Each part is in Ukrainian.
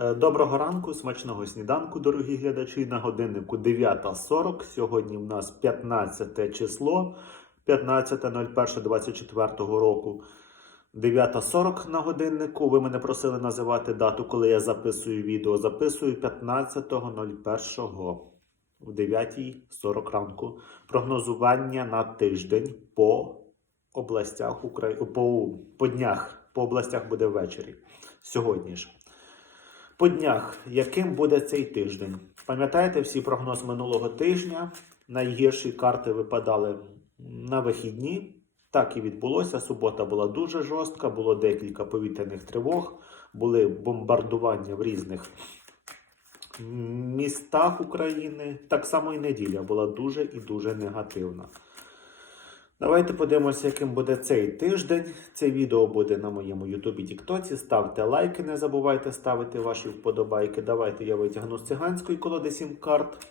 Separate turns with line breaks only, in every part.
Е, Доброго ранку, смачного сніданку, дорогі глядачі. На годиннику 9.40. Сьогодні в нас 15 число 15.01.24 року. 9.40 на годиннику. Ви мене просили називати дату, коли я записую відео. Записую 15.01 в 9.40 ранку. Прогнозування на тиждень по областях України по, по днях. По областях буде ввечері. Сьогодні ж. По днях, яким буде цей тиждень? Пам'ятаєте всі прогноз минулого тижня? Найгірші карти випадали на вихідні. Так і відбулося. Субота була дуже жорстка, було декілька повітряних тривог, були бомбардування в різних містах України. Так само і неділя була дуже і дуже негативна. Давайте подивимося, яким буде цей тиждень. Це відео буде на моєму Ютубі Тіктоці. Ставте лайки, не забувайте ставити ваші вподобайки. Давайте я витягну з циганської колоди 7 карт.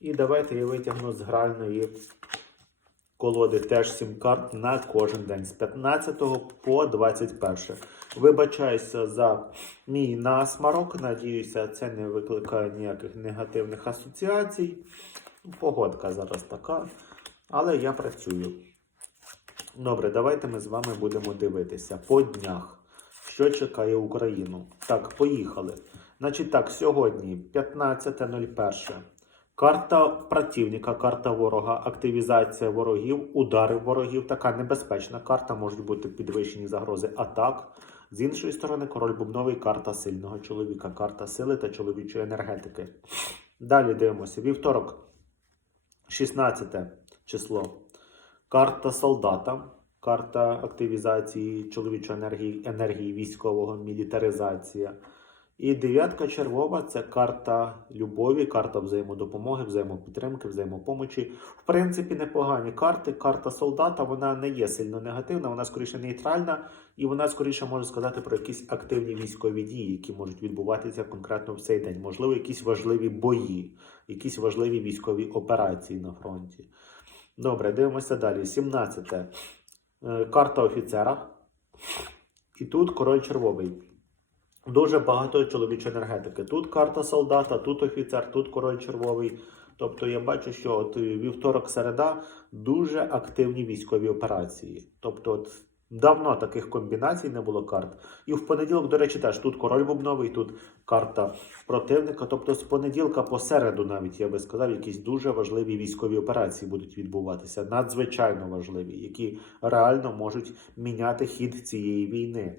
І давайте я витягну з гральної колоди теж 7 карт на кожен день з 15 по 21. Вибачаюся за мій насмарок. Надіюся, це не викликає ніяких негативних асоціацій. Погодка зараз така. Але я працюю. Добре, давайте ми з вами будемо дивитися по днях, що чекає Україну. Так, поїхали. Значить так, сьогодні 15.01. Карта противника, карта ворога, активізація ворогів, удари ворогів. Така небезпечна карта, можуть бути підвищені загрози атак. З іншої сторони, король бубновий карта сильного чоловіка, карта сили та чоловічої енергетики. Далі дивимося. Вівторок, 16 число. Карта солдата, карта активізації чоловічої енергії, енергії військового, мілітаризація. І дев'ятка червова це карта любові, карта взаємодопомоги, взаємопідтримки, взаємопомочі. В принципі, непогані карти. Карта солдата вона не є сильно негативна, вона скоріше нейтральна, і вона скоріше може сказати про якісь активні військові дії, які можуть відбуватися конкретно в цей день. Можливо, якісь важливі бої, якісь важливі військові операції на фронті. Добре, дивимося далі. 17. Е, Карта офіцера. І тут король червовий. Дуже багато чоловічої енергетики. Тут карта солдата, тут офіцер, тут король червовий. Тобто я бачу, що от вівторок середа дуже активні військові операції. Тобто, от давно таких комбінацій не було карт. І в понеділок, до речі, теж тут король бубновий, тут карта противника. Тобто, з понеділка по середу, навіть я би сказав, якісь дуже важливі військові операції будуть відбуватися, надзвичайно важливі, які реально можуть міняти хід цієї війни.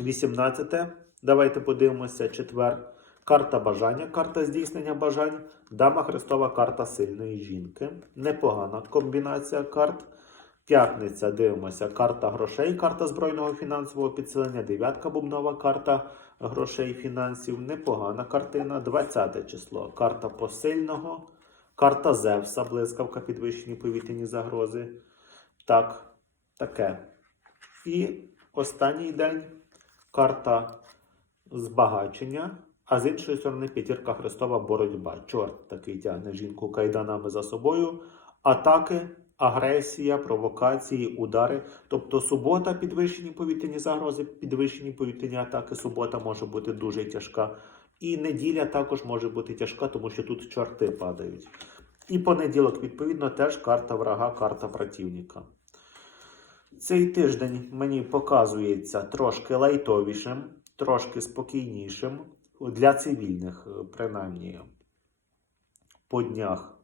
18. Давайте подивимося. Четвер. Карта бажання, карта здійснення бажань. Дама Христова карта сильної жінки. Непогана комбінація карт. П'ятниця дивимося. Карта грошей, карта збройного фінансового підсилення. Дев'ятка бубнова карта грошей фінансів. Непогана картина. 20 число. Карта посильного. Карта Зевса, блискавка, підвищені повітряні загрози. Так, таке. І останній день карта збагачення, а з іншої сторони п'ятірка Христова боротьба. Чорт такий тягне жінку кайданами за собою. Атаки, агресія, провокації, удари. Тобто субота підвищені повітряні загрози, підвищені повітряні атаки. Субота може бути дуже тяжка. І неділя також може бути тяжка, тому що тут чорти падають. І понеділок, відповідно, теж карта врага, карта противника. Цей тиждень мені показується трошки лайтовішим, трошки спокійнішим для цивільних, е, принаймні по днях.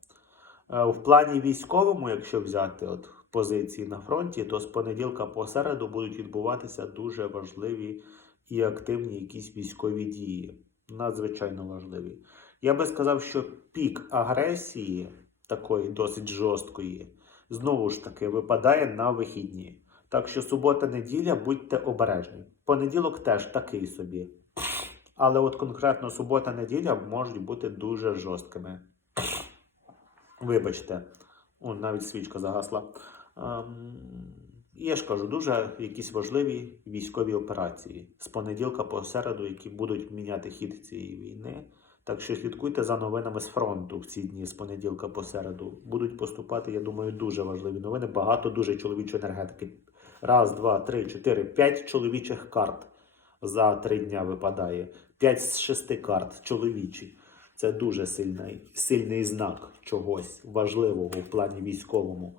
Е, В плані військовому, якщо взяти от позиції на фронті, то з понеділка по середу будуть відбуватися дуже важливі і активні якісь військові дії. Надзвичайно важливі. Я би сказав, що пік агресії, такої досить жорсткої, знову ж таки випадає на вихідні. Так що субота-неділя будьте обережні. Понеділок теж такий собі. Але от конкретно субота-неділя можуть бути дуже жорсткими. Вибачте, О, навіть свічка загасла. Ем, я ж кажу, дуже якісь важливі військові операції з понеділка по середу, які будуть міняти хід цієї війни. Так що слідкуйте за новинами з фронту в ці дні з понеділка по середу. Будуть поступати, я думаю, дуже важливі новини. Багато дуже чоловічої енергетики. Раз, два, три, чотири, п'ять чоловічих карт. за три дня випадає. 5 з 6 карт чоловічі. Це дуже сильний, сильний знак чогось важливого в плані військовому.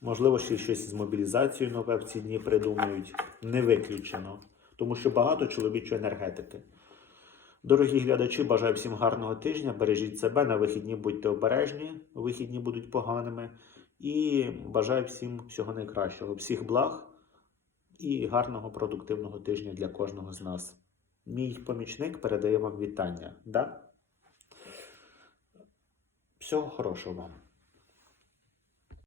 Можливо, ще щось з мобілізацією нове в ці дні придумають. Не виключено. Тому що багато чоловічої енергетики. Дорогі глядачі, бажаю всім гарного тижня. Бережіть себе на вихідні, будьте обережні, вихідні будуть поганими. І бажаю всім всього найкращого, всіх благ і гарного продуктивного тижня для кожного з нас. Мій помічник передає вам вітання. Да? Всього хорошого вам.